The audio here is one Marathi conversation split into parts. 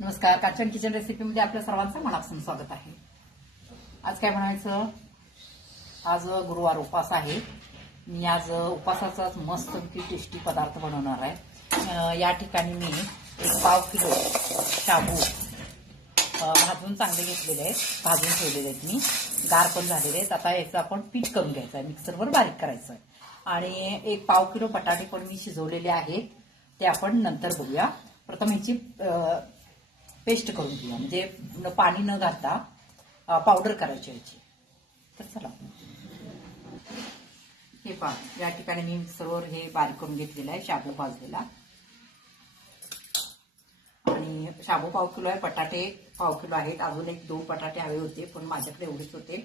नमस्कार, काचन किचन रेसिपीमध्ये आपल्या सर्वांचं मनापासून स्वागत आहे. आज काय बनायचं? आज गुरुवार उपास आहे. मी आज उपासाचाच मस्त टेस्टी पदार्थ बनवणार आहे. या ठिकाणी मी 1 किलो शाबू भाजून चांगले घेतलेले आहेत, भाजून ठेवलेले आहेत. मी गार पण झालेले आहेत. आता याचं आपण पीठ करून घ्यायचं आहे, मिक्सरवर बारीक करायचं आहे. आणि 1 किलो बटाटे पण मी शिजवलेले आहेत, ते आपण नंतर बघूया. प्रथम ह्याची पेस्ट करून घेऊया, म्हणजे पाणी न घालता पावडर करायची याची. तर चला, हे पहा, या ठिकाणी मी मिक्सरवर हे बारीक करून घेतलेलं आहे शाबू भाजलेला. आणि शाबू 1 किलो आहे, बटाटे 1 किलो आहेत. अजून 1-2 बटाटे हवे होते, पण माझ्याकडे एवढेच होते.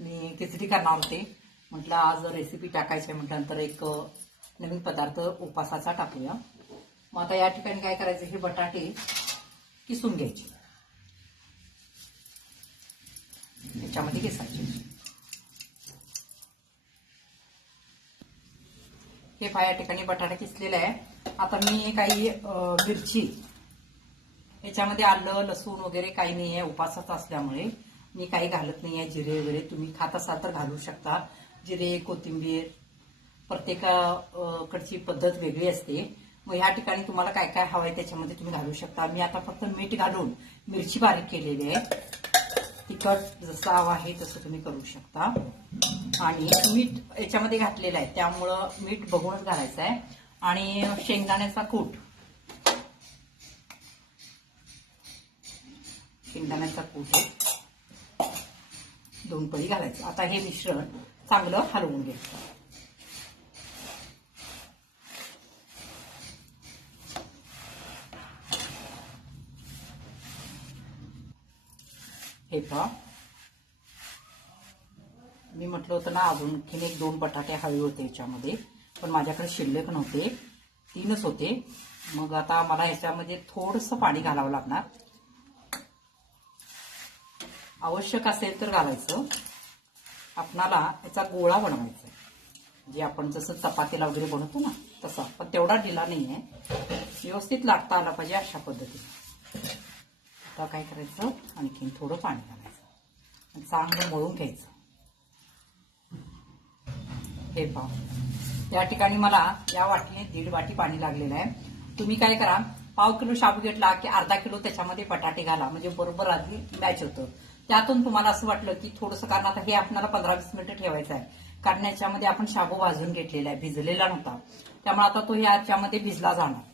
मी खिचडी करणार होते, म्हटलं आज रेसिपी टाकायची आहे, म्हटल्यानंतर एक नवीन पदार्थ उपासाचा टाकूया. मग आता या ठिकाणी काय करायचं, हे बटाटे किसून घ्यायचे, याच्यामध्ये किसायचे. हे पहा, या ठिकाणी बटाटा किसलेला आहे. आता मी काही मिरची, याच्यामध्ये आलं लसूण वगैरे काही नाही आहे, उपासाचा असल्यामुळे मी काही घालत नाही आहे. जिरे वगैरे तुम्ही खात असाल तर घालू शकता. जिरे, कोथिंबीर, प्रत्येकाकडची पद्धत वेगळी असते. मग ह्या ठिकाणी तुम्हाला काय काय हवंय त्याच्यामध्ये तुम्ही घालू शकता. मी आता फक्त मीठ घालून मिरची बारीक केलेली आहे. तिखट जसं हवं आहे तसं तुम्ही करू शकता. आणि मीठ याच्यामध्ये घातलेलं आहे, त्यामुळं मीठ बघूनच घालायचं आहे. आणि शेंगदाण्याचा कूट, शेंगदाण्याचा कूट 2 पळी घालायचं. आता हे मिश्रण चांगलं हलवून घ्यायचं. हे पहा, मी म्हटलं होतं ना अजून 1-2 बटाटे हवे होते याच्यामध्ये, पण माझ्याकडे शिल्लक नव्हते, 3च होते. मग आता मला याच्यामध्ये थोडंसं पाणी घालावं लागणार. आवश्यक असेल तर घालायचं. आपणाला याचा गोळा बनवायचा, जे आपण जसं चपातीला वगैरे बनवतो ना तसा, पण तेवढा ढिला नाही आहे, व्यवस्थित लाटता आला पाहिजे अशा पद्धतीने. आता काय करायचं, आणखीन थोडं पाणी घालायचं आणि चांगलं मळून घ्यायचं. हे पहा, या ठिकाणी मला या वाटीने 1.5 वाटी पाणी लागलेलं आहे. तुम्ही काय करा, 1 किलो शाबू घेतला की अर्धा किलो त्याच्यामध्ये बटाटे घाला, म्हणजे बरोबर आधी मॅच होतं. त्यातून तुम्हाला असं वाटलं की थोडंसं, कारण आता हे आपल्याला 15-20 मिनिटं ठेवायचं आहे, कारण याच्यामध्ये आपण शाबू भाजून घेतलेला आहे, भिजलेला नव्हता, त्यामुळे आता तो याच्यामध्ये भिजला जाणार.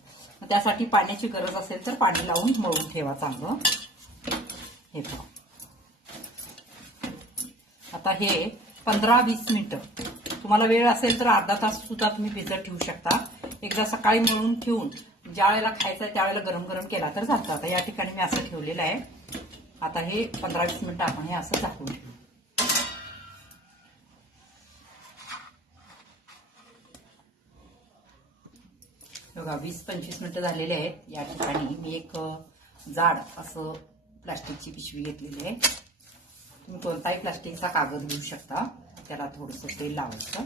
त्यासाठी पाण्याची गरज असेल तर पाणी लावून मळून ठेवा चांगलं. हे पहा, आता हे 15-20 मिनिटं, तुम्हाला वेळ असेल तर अर्धा तास सुद्धा तुम्ही भिजत ठेवू शकता. एकदा सकाळी मळून ठेवून ज्या वेळेला खायचं आहे त्यावेळेला गरम गरम केला तर चालतं. आता या ठिकाणी मी असं ठेवलेलं आहे. आता हे 15-20 मिनिटं आपण हे असं झाकून ठेवू. बघा, 20-25 मिनिटं झालेले आहेत. या ठिकाणी मी एक जाड असं प्लास्टिकची पिशवी घेतलेली आहे. तुम्ही कोणताही प्लास्टिकचा कागद घेऊ शकता. त्याला थोडंसं तेल लावायचं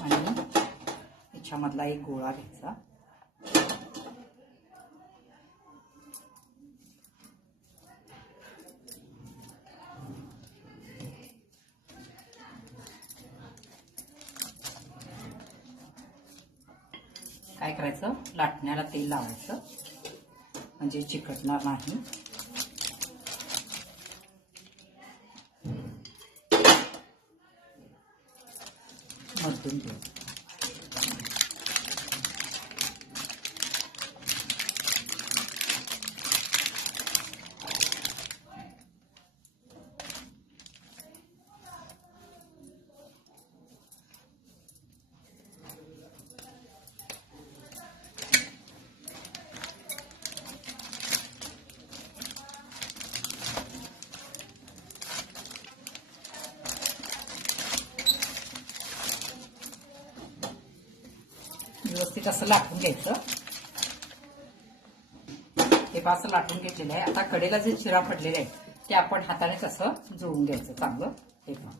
आणि याच्यामधला एक गोळा घ्यायचा. काय करायचं, लाटण्याला तेल लावायचं, म्हणजे चिकटणार नाही. मधून घ्यायचं. व्यवस्थित असं लाटून घ्यायचं. हे असं लाटून घेतलेलं आहे. आता कडेला जे चिरा पडलेले आहे ते आपण हातानेच असं जुळून घ्यायचं चांगलं. हे पहा,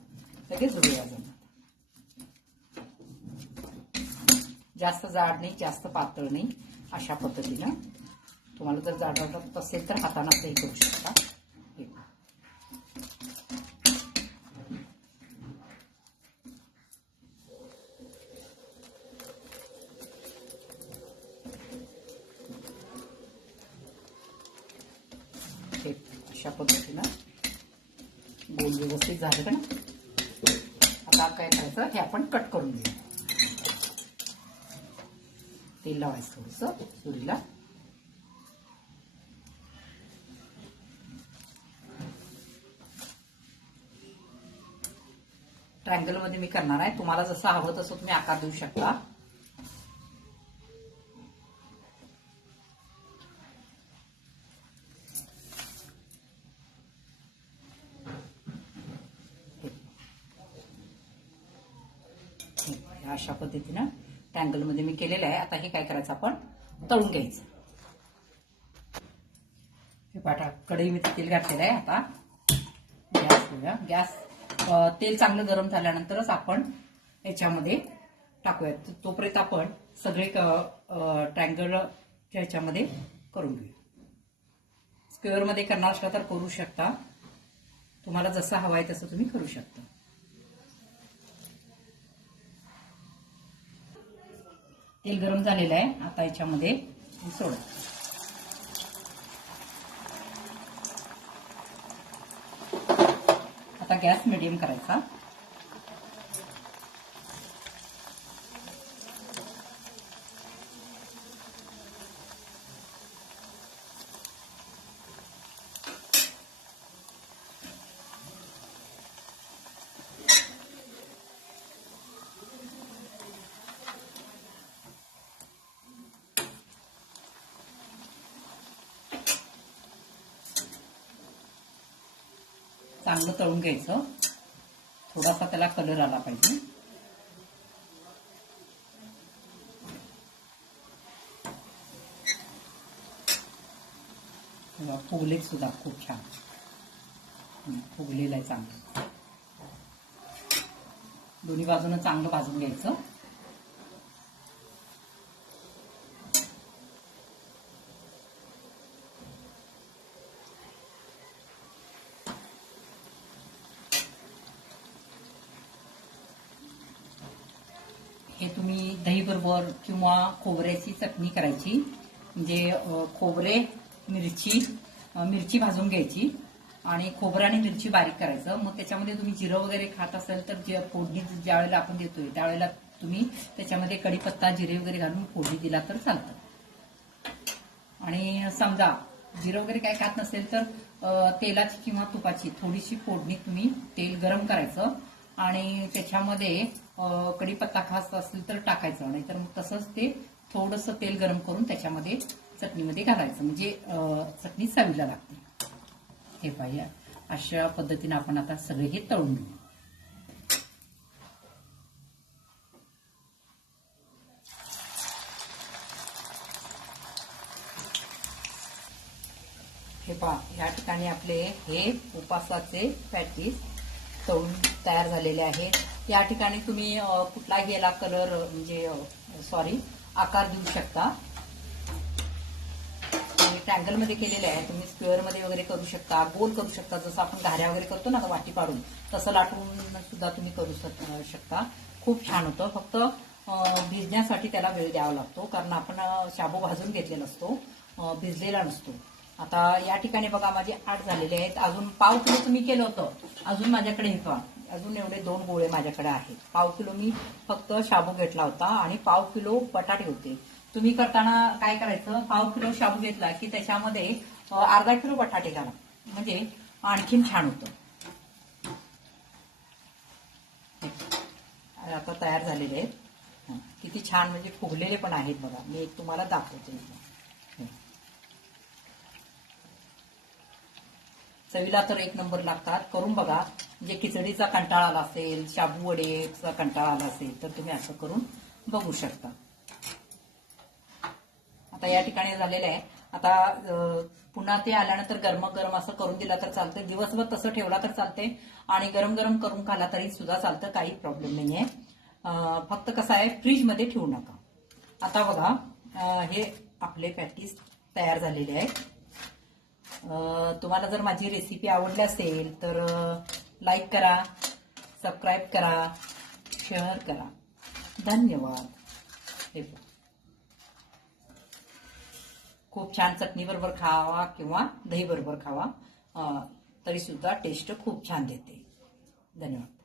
लगेच जुळूया जाणार. जास्त जाड नाही, जास्त पातळ नाही, अशा पद्धतीनं तुम्हाला जर जाड वाटत असेल तर हाताने असंही करू शकता. अशा पद्धतीनं गोल व्यवस्थित झालं का ना. आता काय करायचं, हे आपण कट करून घेऊ. तेल लावायचं थोडंसं सुरीला. ट्रायंगल मध्ये मी करणार आहे. तुम्हाला जसं हवं तसं तुम्ही आकार देऊ शकता. अशा पद्धतीनं ट्रायंगल मध्ये मी केलेलं आहे. आता हे काय करायचं, आपण तळून घ्यायचं. हे पाठा कढईमध्ये तेल घातलेलं आहे. आता गॅस तेल चांगलं गरम झाल्यानंतरच आपण याच्यामध्ये टाकूयात. तोपर्यंत आपण सगळे ट्रायंगल ह्याच्यामध्ये करून घेऊया. स्क्वेअर मध्ये करणार असला तर करू शकता. तुम्हाला जसं हवं आहे तसं तुम्ही करू शकता. तेल गरम झालेलं आहे. आता याच्यामध्ये सोडा. आता गॅस मिडियम करायचा. चांगलं तळून घ्यायचं. थोडासा त्याला कलर आला पाहिजे. फुगले सुद्धा खूप छान फुगलेलं आहे. चांगलं दोन्ही बाजूनं चांगलं भाजून घ्यायचं. हे तुम्ही दही बरोबर किंवा खोबऱ्याची चटणी करायची. म्हणजे खोबरे, मिरची भाजून घ्यायची आणि खोबरं आणि मिरची बारीक करायचं. मग त्याच्यामध्ये तुम्ही जिरं वगैरे खात असाल तर फोडणी ज्या वेळेला आपण देतोय त्यावेळेला तुम्ही त्याच्यामध्ये कढीपत्ता, जिरे वगैरे घालून फोडणी दिला तर चालतं. आणि समजा जिरं वगैरे काय खात नसेल तर तेलाची किंवा तुपाची थोडीशी फोडणी तुम्ही तेल गरम करायचं आणि त्याच्यामध्ये कढीपत्ता खात असेल तर टाकायचं. नाहीतर मग तसंच ते थोडंसं तेल गरम करून त्याच्यामध्ये चटणीमध्ये घालायचं. म्हणजे चटणी चवीला लागते. हे पाहिजे. अशा पद्धतीने आपण आता सगळे हे तळून घेऊ. हे पहा, या ठिकाणी आपले हे उपासाचे पॅटीस तळून तयार झालेले आहेत. या ठिकाणी तुम्ही कुठलाही याला कलर म्हणजे आकार देऊ शकता. ट्रायंगल मध्ये केलेले आहे. तुम्ही स्क्वेअर मध्ये वगैरे करू शकता, गोल करू शकता. जसं आपण घाऱ्या वगैरे करतो ना वाटी पाडून, तसं लाटून सुद्धा तुम्ही करू शकता. खूप छान होतं. फक्त भिजण्यासाठी त्याला वेळ द्यावा लागतो, कारण आपण शाबू भाजून घेतलेला असतो, भिजलेला नसतो. आता या ठिकाणी बघा माझे 8 झालेले आहेत. अजून पाव किलो तुम्ही केलं होतं. अजून माझ्याकडे हे पहा, अजून एवढे 2 गोळे माझ्याकडे आहेत. पाव किलो मी फक्त शाबू घेतला होता आणि पाव किलो बटाटे होते. तुम्ही करताना काय करायचं, पाव किलो शाबू घेतला की त्याच्यामध्ये अर्धा किलो बटाटे घाला, म्हणजे आणखीन छान होतं. आता तयार झालेले आहेत. किती छान म्हणजे फुगलेले पण आहेत बघा. मी एक तुम्हाला दाखवते. चवीला तर एक नंबर लागतात. करून बघा. म्हणजे खिचडीचा कंटाळा आला असेल, शाबू वडेचा कंटाळा आला असेल तर तुम्ही असं करून बघू शकता. आता या ठिकाणी झालेलं आहे. आता पुन्हा ते आल्यानंतर गरम गरम असं करून दिला तर चालतं. दिवसभर तसं ठेवला तर चालते आणि गरम गरम करून खाला तरी सुद्धा चालतं. काही प्रॉब्लेम नाहीये. फक्त कसं आहे, फ्रीज मध्ये ठेवू नका. आता बघा, हे आपले पॅटीस तयार झालेले आहेत. तुम्हाला जर माझी रेसिपी आवडली असेल तर लाईक करा, सबस्क्राईब करा, शेअर करा. धन्यवाद. हे खूप छान चटणी बरोबर खावा किंवा दही बरोबर खावा, तरी सुद्धा टेस्ट खूप छान देते. धन्यवाद.